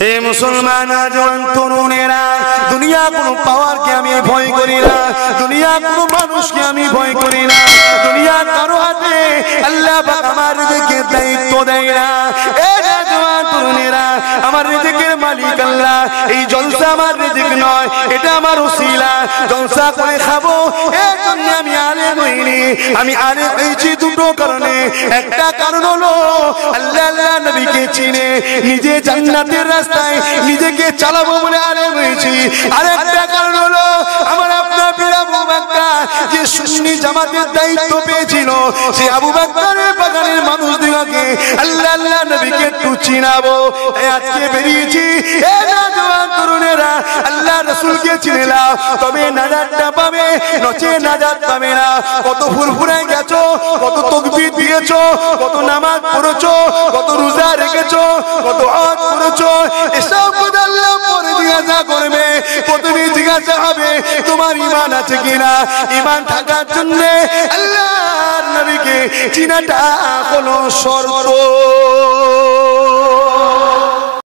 হে মুসলমান জওয়ান তরুণেরা, দুনিয়া কোনো পাওয়ারকে আমি ভয় করি না, দুনিয়া কোনো মানুষকে আমি ভয় করি না, দুনিয়া কারো হাতে আল্লাহ পাক আমার রিজিকের দায়িত্ব দেয় না। এ জওয়ান তরুণেরা, আমার রিজিকের মালিক আল্লাহ। এই জলসা আমার রিজিক নয়, এটা আমার ওসিলা। জলসা করে খাবো এই জন্য আমি আলেম হইনি। আমি আলেম হয়েছি দুটো কারণে। একটা কারণ হলো আল্লাহ আল্লাহ নবীকে চিনে নিজে জান্নাতের রাস্তায় নিজেকে চালাবো বলে আলেম হয়েছি। আরেকটা কারণ হলো আমার আপনার পীর আবু বকর যে সুন্নি জামাতের দায়িত্ব পেয়েছিল, সে আবু বকরের বাগানের মানুষদেরকে আল্লাহ আল্লাহ নবীকে একটু চিনাবো। আজকে বেরিয়েছি। এ জওয়ান তরুণেরা, আল্লাহ রাসূলকে চিনে নাও, তবে নাজাতটা পাবে, নচে নাজাত পাবে না। কত ফুরফুরায় গেছো, কত তাকবীর দিয়েছো, কত নামাজ পড়েছো, কত রোজা রেখেছো, কত হজ করেছো, এসব কথা আল্লাহ পরে জিজ্ঞাসা করবে। প্রথমে জিজ্ঞাসা হবে তোমার ঈমান আছে কিনা। ঈমান থাকার জন্য আল্লাহর নবীকে চিনাটা হলো শর্ত।